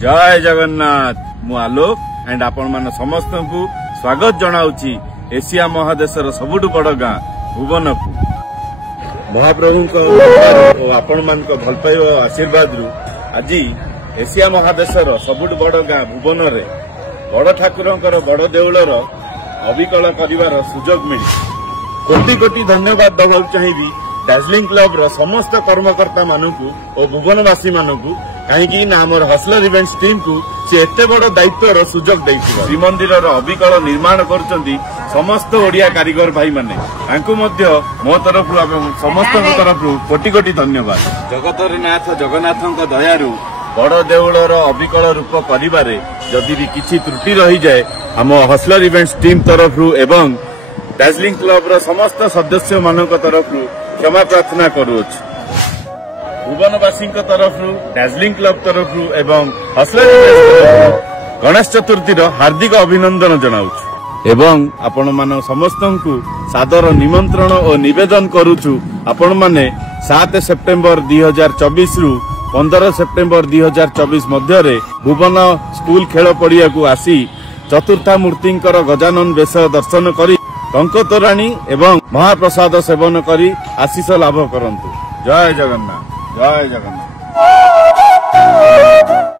जय जगन्नाथ मु आलोक एंड आपण मान समस्त को स्वागत जनाऊची एशिया महादेशर सबुठु बड़ गाँ भुवन को महाप्रभु आपण मान भल पाइबा आशीर्वाद रु आज एशिया महादेशर सबुठु बड़ गाँ भुवन रे बड़ ठाकुरंकर बड़ देउलर अविकल करिवार सुजोग मिली कोटि कोटि धन्यवाद दबाक चाहिए दार्जिलिंग क्लब रो समस्त कर्मकर्ता मानकू और भुवनवासी मानकू कहीं आमर हसलर इवेंट्स टीम को से एते बड़ दायित्वर सुजोग देइथिबा श्रीमंदिर अविकल निर्माण करचंदी समस्त ओडिया कारीगर भाई माने तांको मध्य मो तरफ समस्त तरफ कोटि कोटि धन्यवाद जगतर नाथ जगन्नाथक दयारु बड़ देउलर अविकल रूप करिबारे जदि भी किछि त्रुटि रही जाए हम हसलर इवेंट्स टीम तरफ एवं दार्जिलिंग क्लब रो समस्त सदस्य मानक तरफ क्षमा प्रार्थना करूछ भुवनवासी तरफ दार्जिलिंग क्लब तरफ एवं हसलर गणेश चतुर्थी हार्दिक अभिनंदन जनाऊछ एवं आपण मान समस्त को सादर निमंत्रण और निवेदन करूछु आपण माने 7 सेप्टेम्बर 2024 रु 15 सेप्टेम्बर 2024 मध्य भुवन स्कूल खेल पड़िया को आसी चतुर्था मूर्ति गजानन वेश दर्शन करी टंकतोराणी एवं महाप्रसाद सेवन करी आशीष लाभ करंतु। जय जगन्नाथ जय जगन्नाथ।